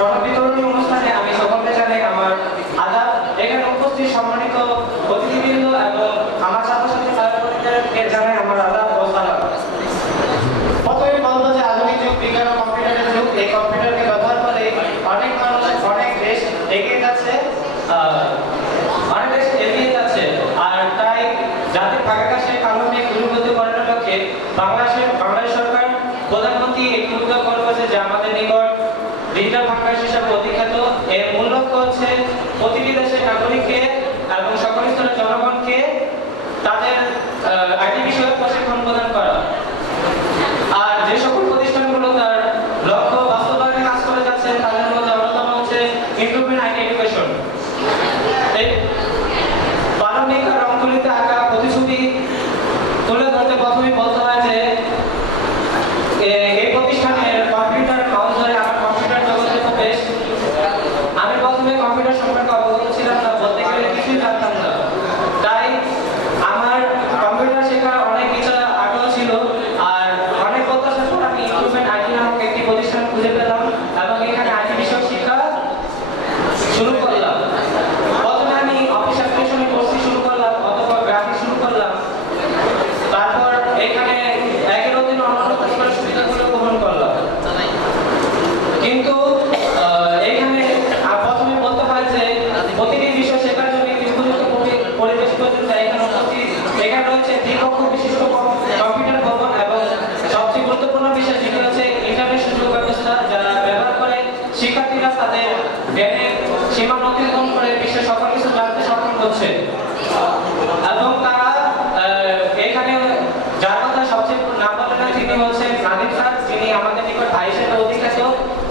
স্বর্ণ বিতরণী অনুষ্ঠানে আমি সকলকে জানাই আমার আদাব। এখানে উপস্থিত সম্মানিত অতিথিবৃন্দ এবং আমার ছাত্রছাত্রী ছাত্রছাত্রীদেরকে জানাই আমার আদাব ও সালাম। প্রথমেই বলবো যে আধুনিক যুগ বিজ্ঞান ও কম্পিউটারের যুগ। এই কম্পিউটারকে ব্যবহার করে অনেক মানুষ অনেক দেশ এগিয়ে যাচ্ছে, আর তাই জাতির ভাগাকাশে কালো মেঘ দূরীভূত করার লক্ষ্যে বাংলাদেশ সরকার প্রধানমন্ত্রী একটি উদ্যোগ করেছে যে আমাদের নিকট ডিজিটাল বাংলাদেশ হিসাবে অধিখ্যাত। এর মূল লক্ষ্য হচ্ছে প্রতিটি দেশের নাগরিককে এবং সকল স্তরের জনগণকে তাদের আইটি বিষয়ক প্রশিক্ষণ প্রদান করা। আর যে সকল প্রতিষ্ঠানগুলো তার লক্ষ্য বাস্তবায়নে কাজ করে যাচ্ছে তাদের মধ্যে অন্যতম হচ্ছে ইমপ্রুভমেন্ট আইটি এডুকেশন। প্রারম্ভিক রংতুলিতে আঁকা প্রতিশ্রুতি তুলে ধরতে প্রথমেই বলতে হয় যে এই প্রতিষ্ঠানের কম্পিউটার মাউস ধরে আমার কম্পিউটার জগতে প্রবেশ। আমি প্রথমে কম্পিউটার সম্পর্কে অবগত ছিলাম না, বলতে গেলে কিছুই জানতাম না। তাই আমার কম্পিউটার শেখার অনেক ইচ্ছা আগ্রহ ছিল, আর অনেক প্রত্যাশার পর আমি ইমপ্রুভমেন্ট আইটি নামক একটি প্রতিষ্ঠান খুঁজে পেলাম এবং এখানে আইটি বিষয়ক শিক্ষা শুরু করলাম। প্রথমে আমি অফিস অ্যাপ্লিকেশনের কোর্স শুরু করলাম, অথবা গ্রাফিক্স শুরু করলাম। তারপর এখানে একের অধীনে অন্যান্য পরিবারের সুবিধাগুলো গ্রহণ করলাম। কিন্তু এখানে প্রথমে বলতে হয় যে প্রতিটি বিষয় শেখার জন্য একটি উপযুক্ত পরিবেশ প্রয়োজন। এখানে রয়েছে দ্বিকক্ষ বিশিষ্ট কম্পিউটার ভবন এবং সবচেয়ে গুরুত্বপূর্ণ বিষয় যেটি হচ্ছে ইন্টারনেট সুযোগ ব্যবস্থা, যারা ব্যবহার করে শিক্ষার্থীরা তাদের জ্ঞানের সীমা অতিক্রম করে বিশ্বের সকল কিছু জানতে সক্ষম হচ্ছে। এবং তারা এখানে যার কথা সবচেয়ে না বলে না তিনি হচ্ছেন নাদিম স্যার, যিনি আমাদের নিকট ভাই হিসেবে অধিখ্যাত।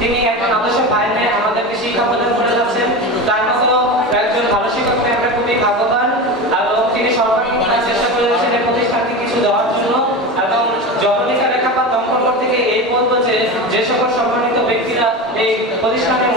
তিনি একজন আদর্শ ভাই মেয়ে আমাদেরকে শিক্ষা প্রদান করে যাচ্ছেন। তার মতো একজন ভালো শিক্ষক পেয়ে আমরা খুবই ভাগ্যবান, এবং তিনি সর্বাত্মক চেষ্টা করে যাচ্ছেন এই প্রতিষ্ঠানকে কিছু দেওয়ার জন্য। এবং জননীকা লেখাপাত দমকল থেকে এই বলবো যে সকল সম্মানিত ব্যক্তিরা এই প্রতিষ্ঠানের